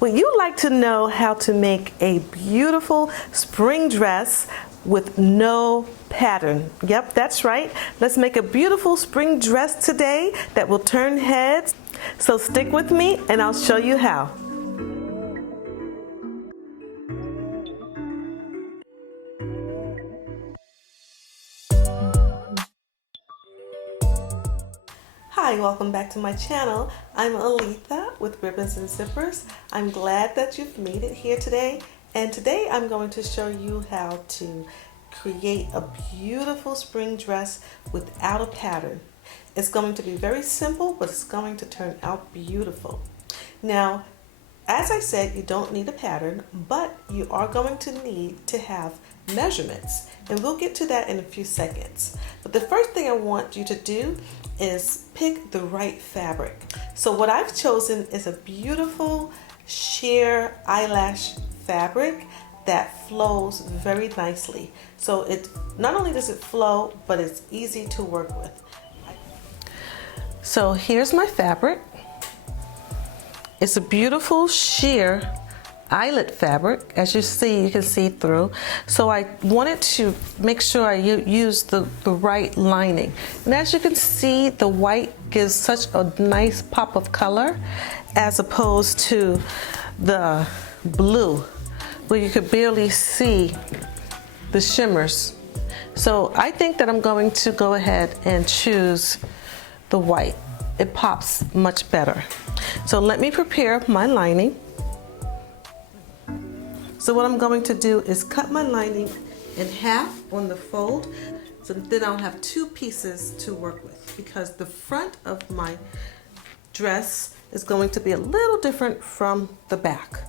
Would you like to know how to make a beautiful spring dress with no pattern? Yep, that's right. Let's make a beautiful spring dress today that will turn heads. So stick with me and I'll show you how. Hi, welcome back to my channel. I'm Aletha with Ribbons and Zippers. I'm glad that you've made it here today. And today I'm going to show you how to create a beautiful spring dress without a pattern. It's going to be very simple, but it's going to turn out beautiful. Now, as I said, you don't need a pattern, but you are going to need to have measurements. And we'll get to that in a few seconds. But the first thing I want you to do is pick the right fabric. So what I've chosen is a beautiful sheer eyelash fabric that flows very nicely. So it not only does it flow, but it's easy to work with. So here's my fabric. It's a beautiful sheer eyelet fabric. As you see, you can see through. So I wanted to make sure I use the right lining. And as you can see, the white gives such a nice pop of color as opposed to the blue, where you could barely see the shimmers. So I think that I'm going to go ahead and choose the white. It pops much better. So let me prepare my lining. So what I'm going to do is cut my lining in half on the fold, so then I'll have two pieces to work with, because the front of my dress is going to be a little different from the back.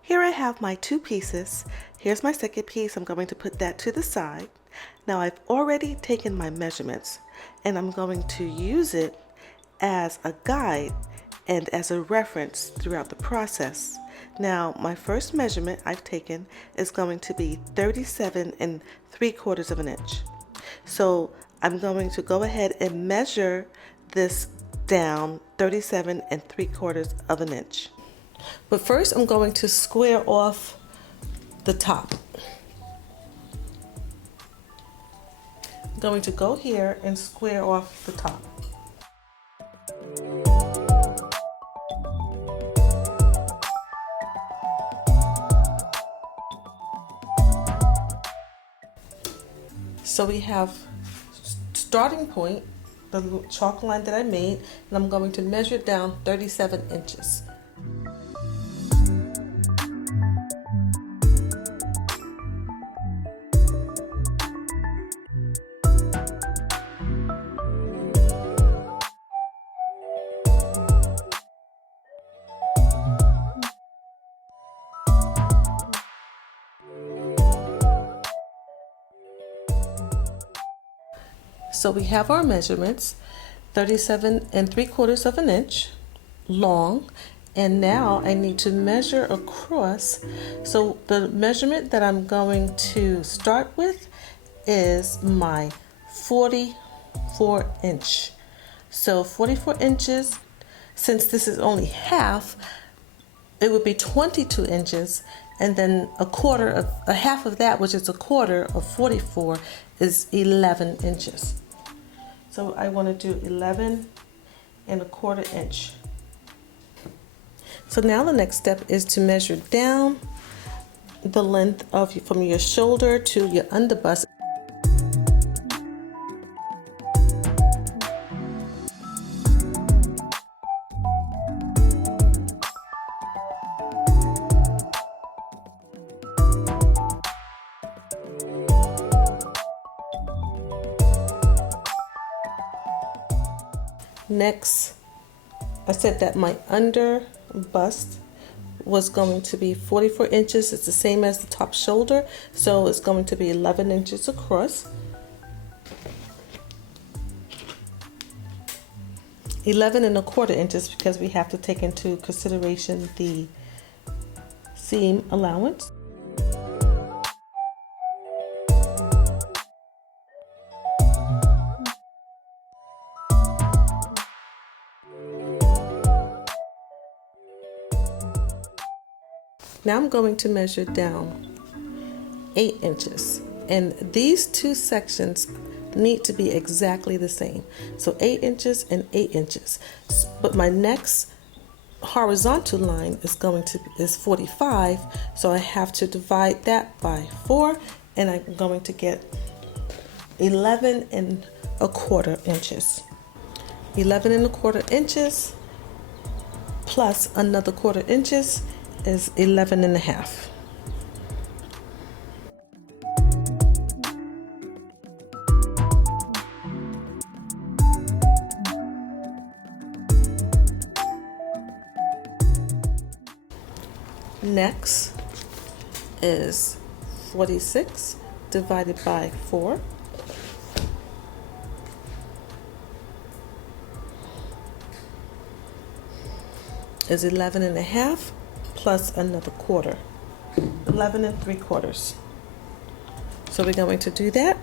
Here I have my two pieces. Here's my second piece. I'm going to put that to the side. Now I've already taken my measurements and I'm going to use it as a guide and as a reference throughout the process. Now, my first measurement I've taken is going to be 37 3/4 of an inch. So I'm going to go ahead and measure this down 37 3/4 of an inch. But first I'm going to square off the top. I'm going to go here and square off the top. So we have starting point, the chalk line that I made, and I'm going to measure down 37 inches. So we have our measurements, 37 3/4 of an inch long, and now I need to measure across. So the measurement that I'm going to start with is my 44 inch. So 44 inches, since this is only half, it would be 22 inches, and then a half of that, which is a quarter of 44, is 11 inches. So I want to do 11 1/4 inch. So now the next step is to measure down the length of from your shoulder to your underbust. Next, I said that my under bust was going to be 44 inches. It's the same as the top shoulder, so it's going to be 11 inches across. 11 1/4 inches, because we have to take into consideration the seam allowance. Now I'm going to measure down 8 inches. And these two sections need to be exactly the same. So 8 inches and 8 inches. But my next horizontal line is 45, so I have to divide that by 4, and I'm going to get 11¼ inches. 11¼ inches plus another ¼ inches is 11½. Next is 46 divided by 4. Is 11½ plus another ¼ 11¾ So we're going to do that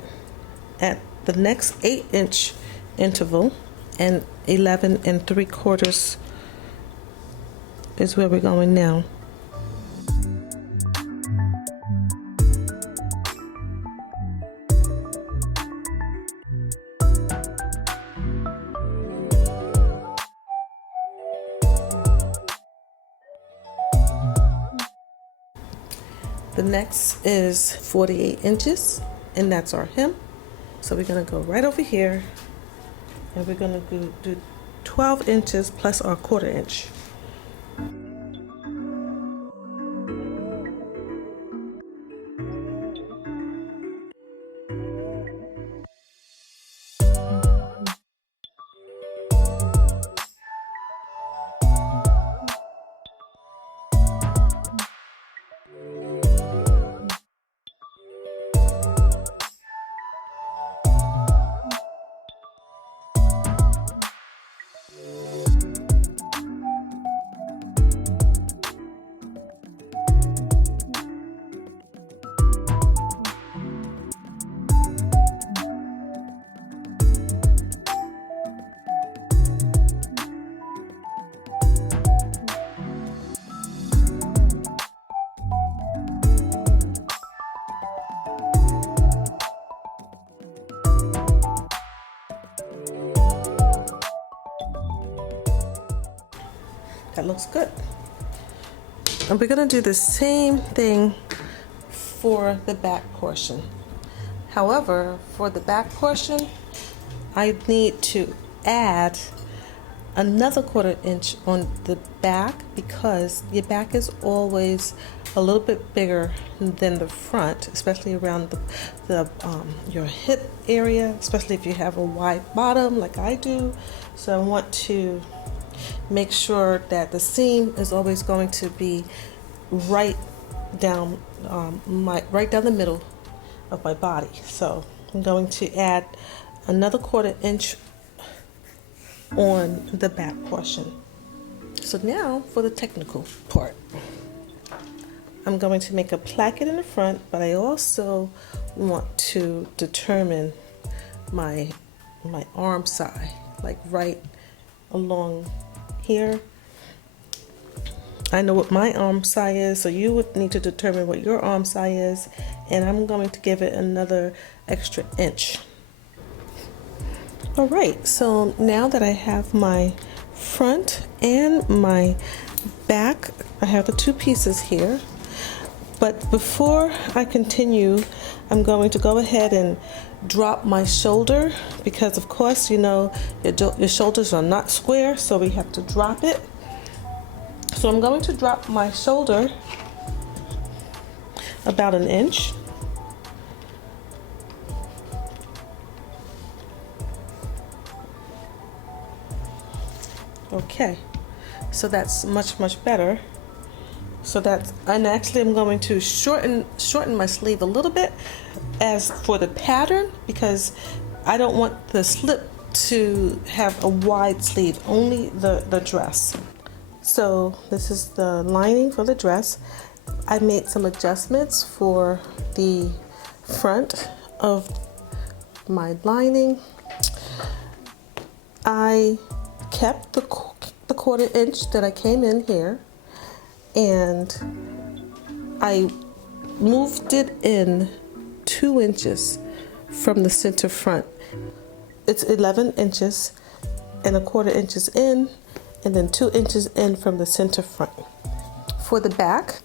at the next 8-inch interval, and 11¾ is where we're going now. The next is 48 inches, and that's our hem. So we're going to go right over here, and we're going to do 12 inches plus our ¼ inch. That looks good. And we're going to do the same thing for the back portion. However, for the back portion, I need to add another ¼ inch on the back, because your back is always a little bit bigger than the front, especially around your hip area, especially if you have a wide bottom like I do. So I want to make sure that the seam is always going to be right down the middle of my body. So I'm going to add another ¼ inch on the back portion. So now for the technical part. I'm going to make a placket in the front, but I also want to determine my armscye, like right along here. I know what my armscye is, so you would need to determine what your armscye is, and I'm going to give it another extra inch. All right, so now that I have my front and my back, I have the two pieces here. But before I continue, I'm going to go ahead and drop my shoulder, because of course, you know, your shoulders are not square, so we have to drop it. So I'm going to drop my shoulder about an inch. Okay, so that's much better. And actually I'm going to shorten my sleeve a little bit as for the pattern, because I don't want the slip to have a wide sleeve, only the dress. So this is the lining for the dress. I made some adjustments for the front of my lining. I kept the ¼ inch that I came in here, and I moved it in 2 inches from the center front. It's 11 inches and 1/4 inches in, and then 2 inches in from the center front. For the back,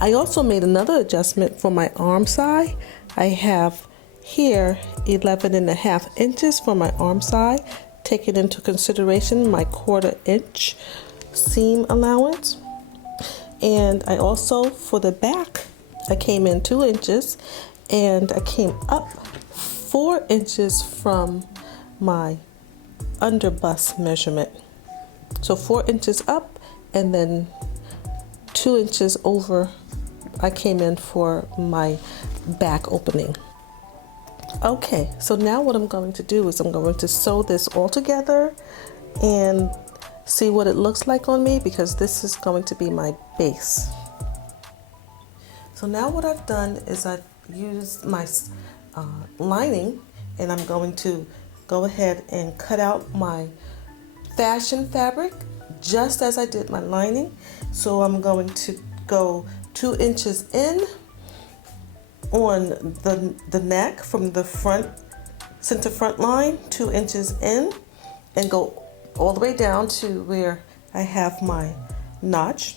I also made another adjustment for my armscye. I have here 11.5 inches for my armscye, taking into consideration my 1/4 inch seam allowance. And I also, for the back, I came in 2 inches and I came up 4 inches from my under bust measurement. So 4 inches up and then 2 inches over I came in for my back opening. Okay, so now what I'm going to do is I'm going to sew this all together and see what it looks like on me, because this is going to be my base. So now what I've done is I've used my lining, and I'm going to go ahead and cut out my fashion fabric just as I did my lining. So I'm going to go 2 inches in on the neck from the front, center front line, 2 inches in, and go all the way down to where I have my notch.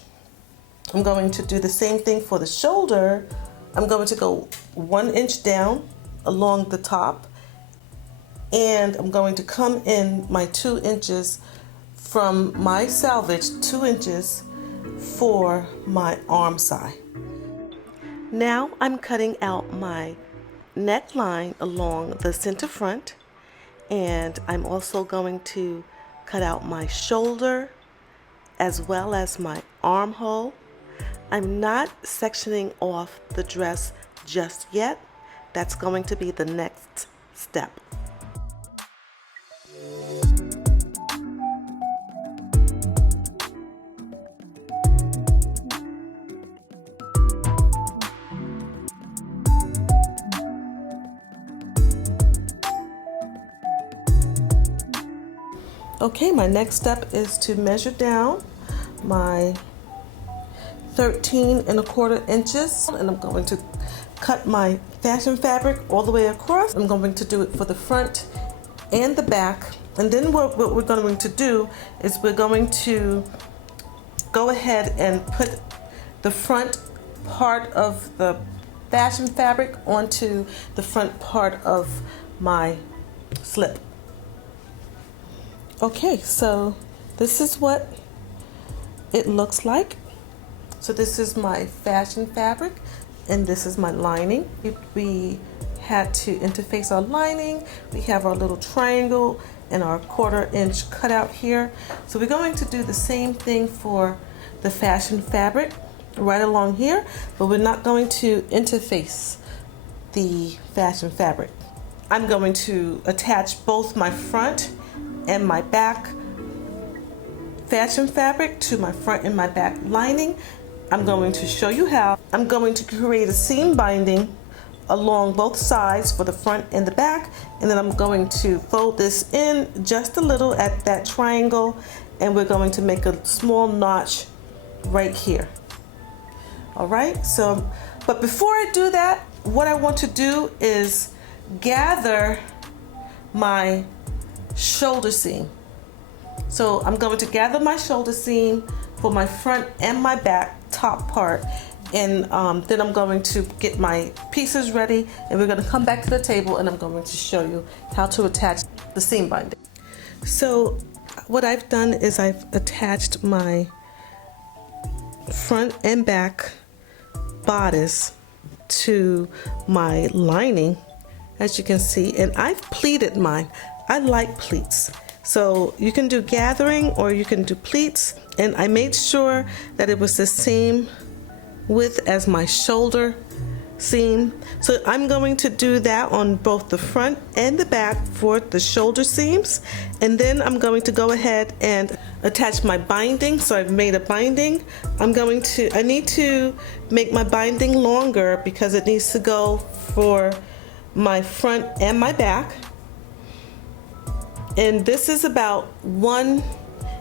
I'm going to do the same thing for the shoulder. I'm going to go 1 inch down along the top, and I'm going to come in my 2 inches from my salvage, 2 inches for my armscye. Now I'm cutting out my neckline along the center front, and I'm also going to cut out my shoulder as well as my armhole. I'm not sectioning off the dress just yet. That's going to be the next step. Okay, my next step is to measure down my 13.25 inches, and I'm going to cut my fashion fabric all the way across. I'm going to do it for the front and the back, and then what we're going to do is we're going to go ahead and put the front part of the fashion fabric onto the front part of my slip. Okay, so this is what it looks like. So this is my fashion fabric, and this is my lining. We had to interface our lining. We have our little triangle and our 1/4 inch cutout here. So we're going to do the same thing for the fashion fabric right along here, but we're not going to interface the fashion fabric. I'm going to attach both my front and my back fashion fabric to my front and my back lining. I'm going to show you how. I'm going to create a seam binding along both sides for the front and the back, and then I'm going to fold this in just a little at that triangle, and we're going to make a small notch right here. All right, so, but before I do that, what I want to do is gather my shoulder seam. So I'm going to gather my shoulder seam for my front and my back top part, and then I'm going to get my pieces ready, and we're going to come back to the table, and I'm going to show you how to attach the seam binding. So what I've done is I've attached my front and back bodice to my lining, as you can see, and I've pleated mine. I like pleats. So you can do gathering or you can do pleats, and I made sure that it was the same width as my shoulder seam. So I'm going to do that on both the front and the back for the shoulder seams, and then I'm going to go ahead and attach my binding. So I've made a binding. I need to make my binding longer because it needs to go for my front and my back. And this is about 1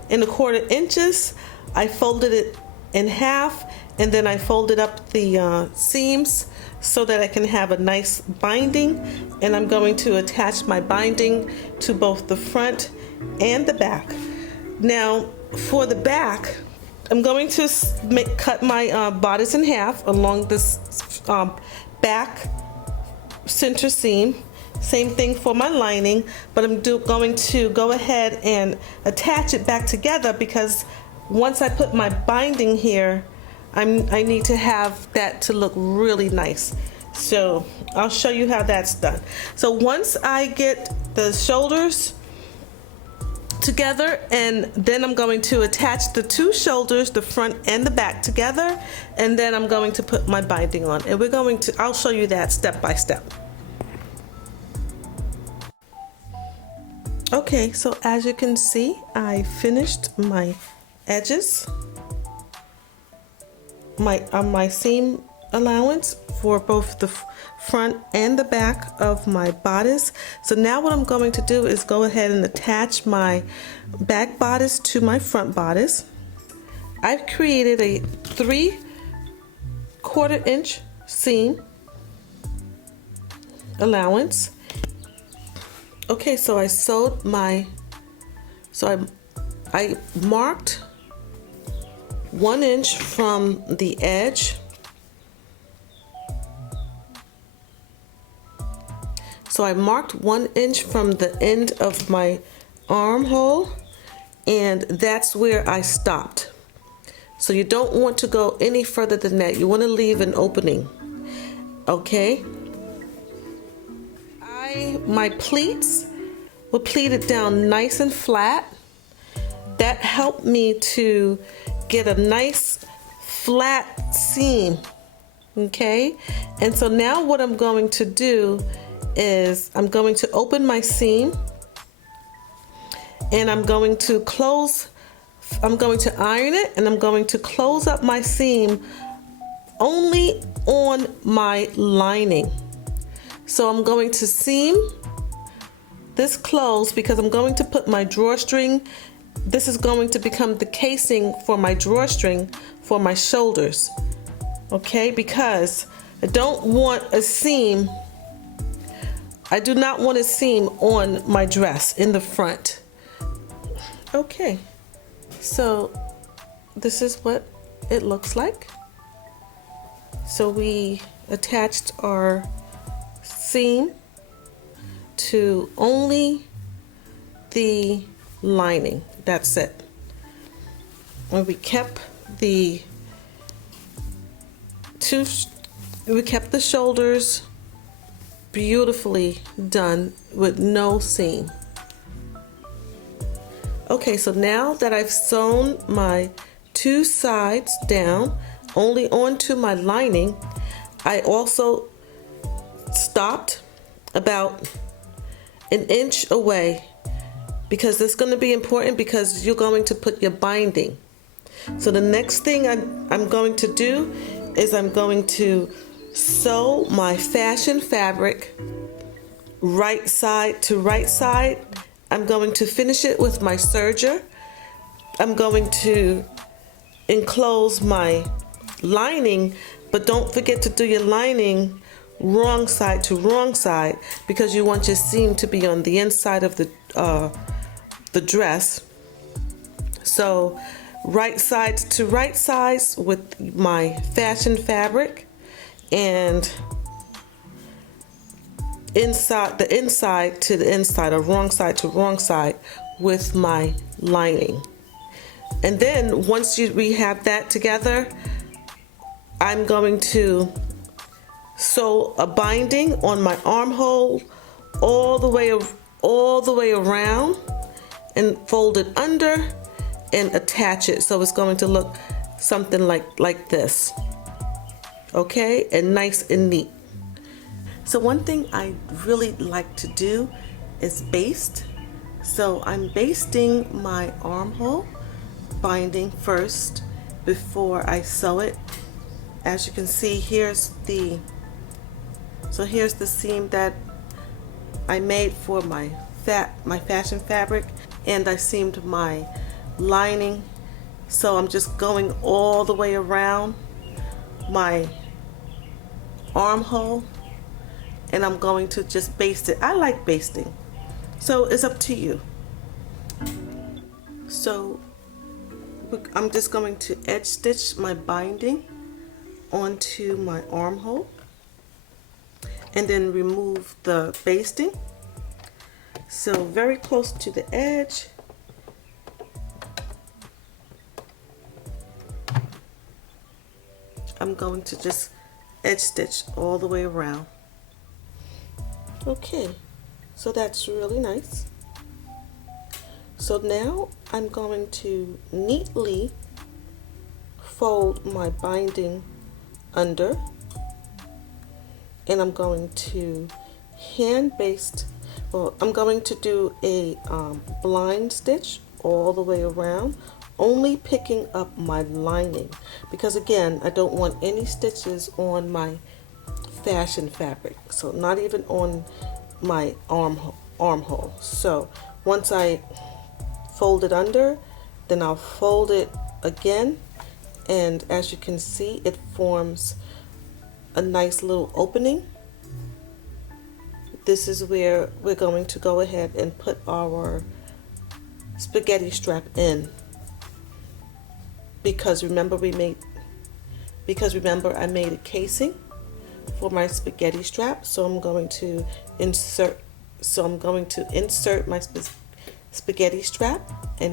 1/4 inches. I folded it in half, and then I folded up the seams so that I can have a nice binding, and I'm going to attach my binding to both the front and the back. Now for the back, I'm going to cut my bodice in half along this back center seam. Same thing for my lining, but I'm going to go ahead and attach it back together, because once I put my binding here, I need to have that to look really nice. So I'll show you how that's done. So once I get the shoulders together, and then I'm going to attach the two shoulders, the front and the back together, and then I'm going to put my binding on, and I'll show you that step by step. Okay, so as you can see, I finished my edges, my seam allowance for both the front and the back of my bodice. So now what I'm going to do is go ahead and attach my back bodice to my front bodice. I've created a 3/4 inch seam allowance. Okay, so I sewed I marked 1 inch from the edge. So I marked 1 inch from the end of my armhole, and that's where I stopped. So you don't want to go any further than that. You want to leave an opening. Okay? My pleats were pleated down nice and flat. That helped me to get a nice flat seam. Okay? And so now what I'm going to do is I'm going to open my seam, and I'm going to iron it, and I'm going to close up my seam only on my lining. So I'm going to seam this closed because I'm going to put my drawstring. This is going to become the casing for my drawstring for my shoulders. Okay, because I don't want a seam. I do not want a seam on my dress in the front. Okay, so this is what it looks like. So we attached our seam to only the lining. That's it. And we kept the shoulders beautifully done with no seam. Okay, so now that I've sewn my two sides down only onto my lining, I also stopped about an inch away, because it's going to be important, because you're going to put your binding. So the next thing I'm going to do is I'm going to sew my fashion fabric right side to right side. I'm going to finish it with my serger. I'm going to enclose my lining, but don't forget to do your lining wrong side to wrong side, because you want your seam to be on the inside of the dress. So right sides to right sides with my fashion fabric, and the inside to the inside, or wrong side to wrong side with my lining. And then once we have that together, I'm going to sew a binding on my armhole all the way around, and fold it under and attach it, so it's going to look something like this. Okay, and nice and neat. So one thing I really like to do is baste. So I'm basting my armhole binding first before I sew it. As you can see, here's the seam that I made for my fashion fabric, and I seamed my lining. So I'm just going all the way around my armhole, and I'm going to just baste it. I like basting, so it's up to you. So I'm just going to edge stitch my binding onto my armhole and then remove the basting. So very close to the edge. I'm going to just edge stitch all the way around. Okay, so that's really nice. So now I'm going to neatly fold my binding under, and I'm going to hand baste, well, I'm going to do a blind stitch all the way around, only picking up my lining, because again, I don't want any stitches on my fashion fabric, so not even on my armhole. So once I fold it under, then I'll fold it again, and as you can see, it forms a nice little opening. This is where we're going to go ahead and put our spaghetti strap in, because remember I made a casing for my spaghetti strap. So I'm going to insert my spaghetti strap, and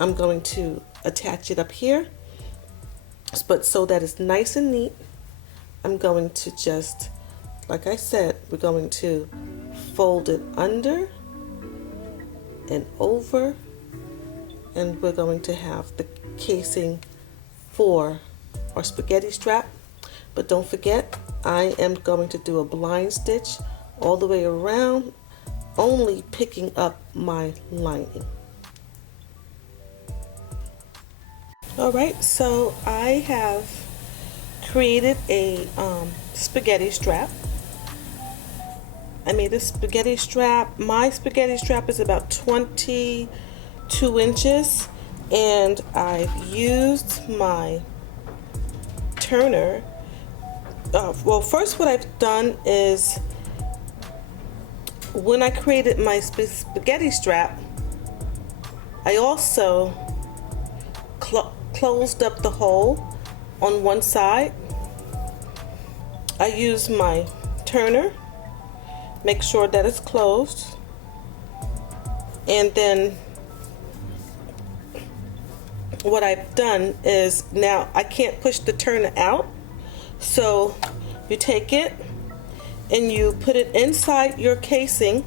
I'm going to attach it up here, but so that it's nice and neat, I'm going to just, like I said, we're going to fold it under and over, and we're going to have the casing for our spaghetti strap. But don't forget, I am going to do a blind stitch all the way around, only picking up my lining. Alright, so I have created a spaghetti strap. I made a spaghetti strap. My spaghetti strap is about 22 inches, and I've used my turner. Well, first what I've done is, when I created my spaghetti strap, I also closed up the hole on one side. I use my turner, make sure that it's closed, and then what I've done is, now I can't push the turner out, so you take it and you put it inside your casing.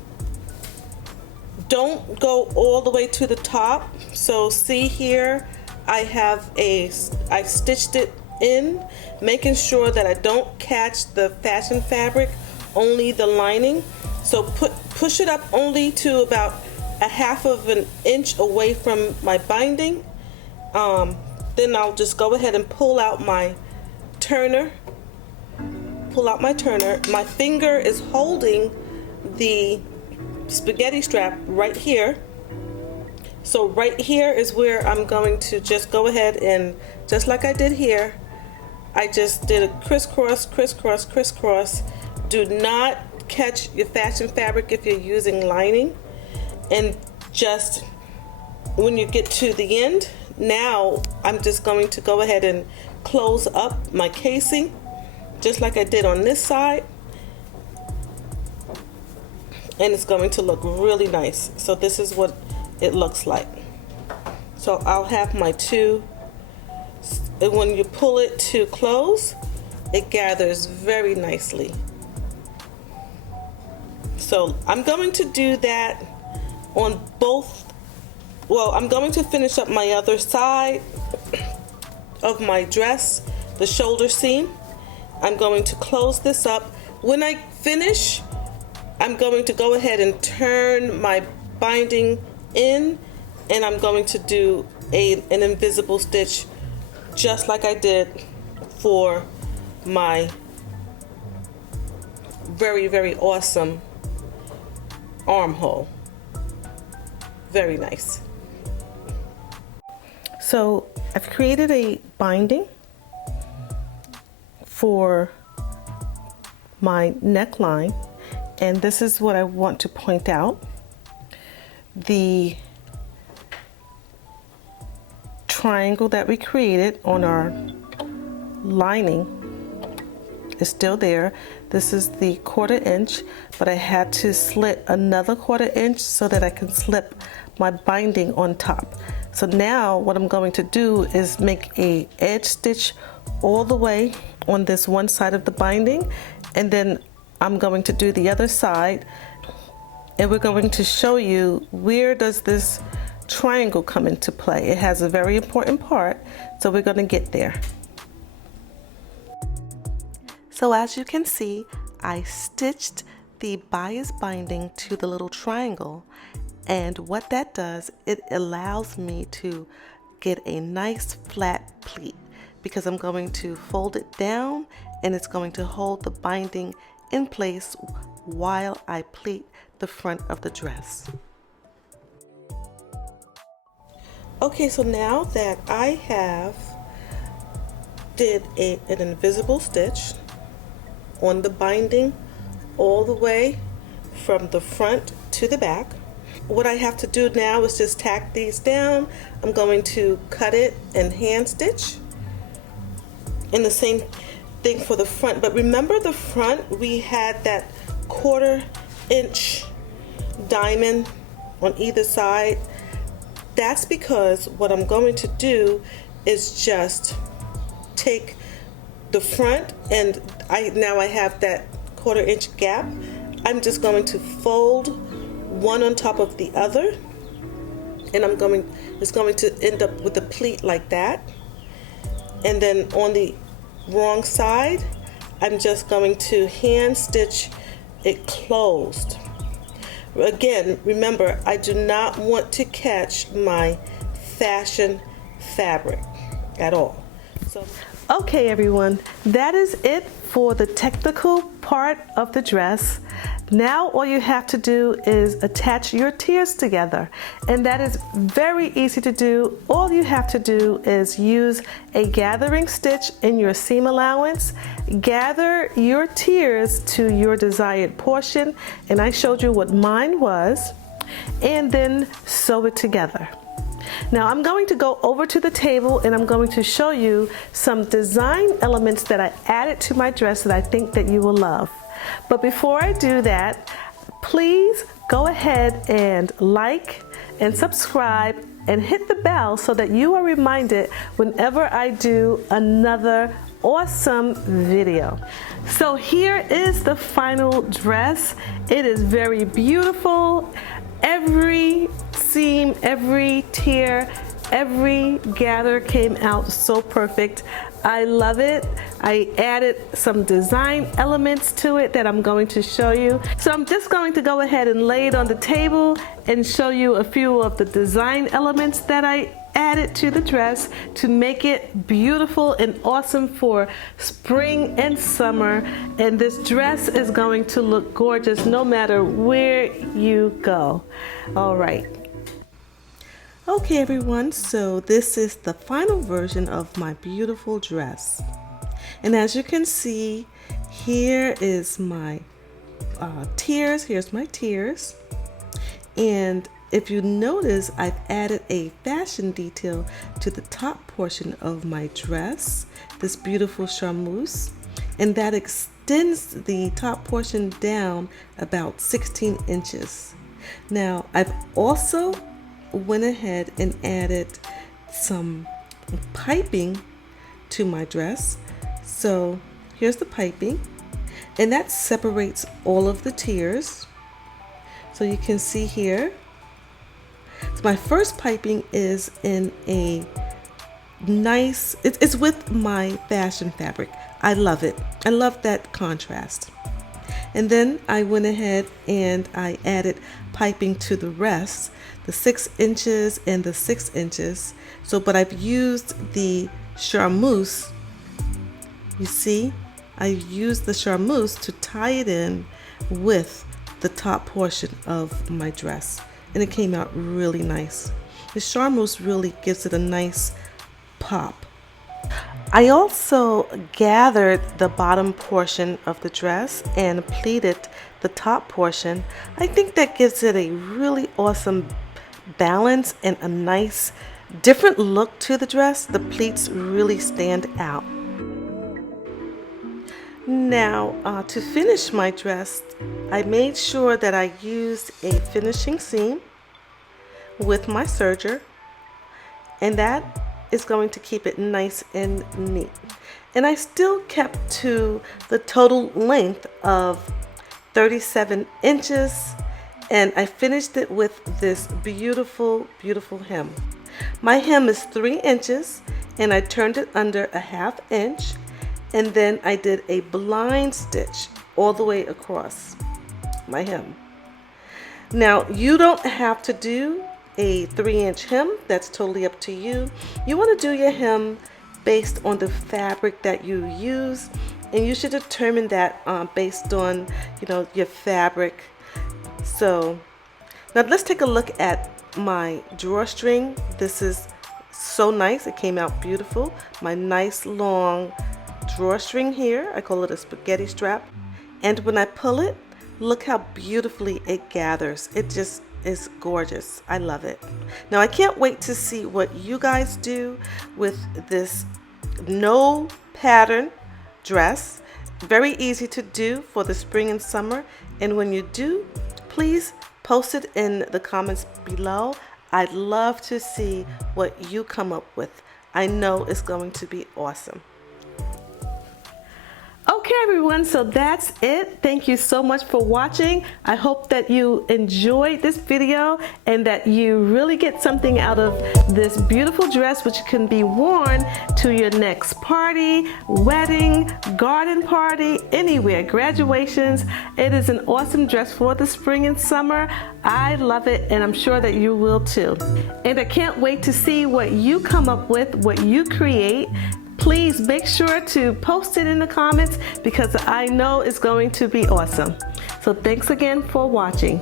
Don't go all the way to the top. So see here, I stitched it in, making sure that I don't catch the fashion fabric, only the lining. So push it up only to about a half of an inch away from my binding. Then I'll just go ahead and pull out my turner. My finger is holding the spaghetti strap right here. So right here is where I'm going to just go ahead and, just like I did here, I just did a crisscross, crisscross, crisscross. Do not catch your fashion fabric if you're using lining. And just when you get to the end, now I'm just going to go ahead and close up my casing, just like I did on this side. And it's going to look really nice. So this is what it looks like. So I'll have my two, and when you pull it to close, it gathers very nicely. So I'm going to do that on both. Well, I'm going to finish up my other side of my dress, the shoulder seam. I'm going to close this up. When I finish, I'm going to go ahead and turn my binding in, and I'm going to do an invisible stitch, just like I did for my very, very awesome armhole. Very nice. So I've created a binding, for my neckline, and this is what I want to point out. The triangle that we created on our lining is still there. This is the 1/4 inch, but I had to slit another 1/4 inch so that I can slip my binding on top. So now what I'm going to do is make a edge stitch all the way on this one side of the binding, and then I'm going to do the other side, and we're going to show you where does this triangle come into play. It has a very important part, so we're going to get there. So as you can see, I stitched the bias binding to the little triangle, and what that does, it allows me to get a nice flat pleat, because I'm going to fold it down and it's going to hold the binding in place while I pleat the front of the dress. Okay, so now that I have did an invisible stitch on the binding all the way from the front to the back, what I have to do now is just tack these down. I'm going to cut it and hand stitch, and the same thing for the front. But remember, the front, we had that 1/4 inch diamond on either side. That's because what I'm going to do is just take the front, and now I have that 1/4 inch gap. I'm just going to fold one on top of the other, and it's going to end up with a pleat like that. And then on the wrong side, I'm just going to hand stitch it closed. Again, remember, I do not want to catch my fashion fabric at all. So, okay everyone, that is it for the technical part of the dress. Now all you have to do is attach your tiers together, and that is very easy to do. All you have to do is use a gathering stitch in your seam allowance, gather your tiers to your desired portion, and I showed you what mine was, and then sew it together. Now I'm going to go over to the table and I'm going to show you some design elements that I added to my dress that I think that you will love. But before I do that, please go ahead and like and subscribe and hit the bell so that you are reminded whenever I do another awesome video. So here is the final dress. It is very beautiful. Every seam, every tier, every gather came out so perfect. I love it. I added some design elements to it that I'm going to show you. So I'm just going to go ahead and lay it on the table and show you a few of the design elements that I added to the dress to make it beautiful and awesome for spring and summer. And this dress is going to look gorgeous no matter where you go. All right. Okay everyone, so this is the final version of my beautiful dress. And as you can see, here is my tiers. Here's my tiers. And if you notice, I've added a fashion detail to the top portion of my dress, this beautiful charmeuse, and that extends the top portion down about 16 inches. Now, I've also went ahead and added some piping to my dress. So here's the piping, and that separates all of the tiers. So you can see here. So my first piping is in a nice, it's with my fashion fabric. I love it. I love that contrast. And then I went ahead and I added piping to the rest, the 6 inches and the 6 inches. So, but I've used the charmeuse. You see, I used the charmeuse to tie it in with the top portion of my dress, and it came out really nice. The charmeuse really gives it a nice pop. I also gathered the bottom portion of the dress and pleated the top portion. I think that gives it a really awesome balance and a nice different look to the dress. The pleats really stand out. Now, to finish my dress, I made sure that I used a finishing seam with my serger, and that is going to keep it nice and neat. And I still kept to the total length of 37 inches, and I finished it with this beautiful, beautiful hem. My hem is 3 inches, and I turned it under a 1/2 inch, and then I did a blind stitch all the way across my hem. Now, you don't have to do a 3-inch hem. That's totally up to you. You want to do your hem based on the fabric that you use, and you should determine that based on your fabric. So now let's take a look at my drawstring. This is so nice. It came out beautiful. My nice long drawstring here. I call it a spaghetti strap. And when I pull it, look how beautifully it gathers. It just is gorgeous. I love it. Now I can't wait to see what you guys do with this no pattern dress. Very easy to do for the spring and summer. And when you do, please post it in the comments below. I'd love to see what you come up with. I know it's going to be awesome. Okay everyone, so that's it. Thank you so much for watching. I hope that you enjoyed this video and that you really get something out of this beautiful dress, which can be worn to your next party, wedding, garden party, anywhere, graduations. It is an awesome dress for the spring and summer. I love it, and I'm sure that you will too. And I can't wait to see what you come up with, what you create. Please make sure to post it in the comments because I know it's going to be awesome. So thanks again for watching.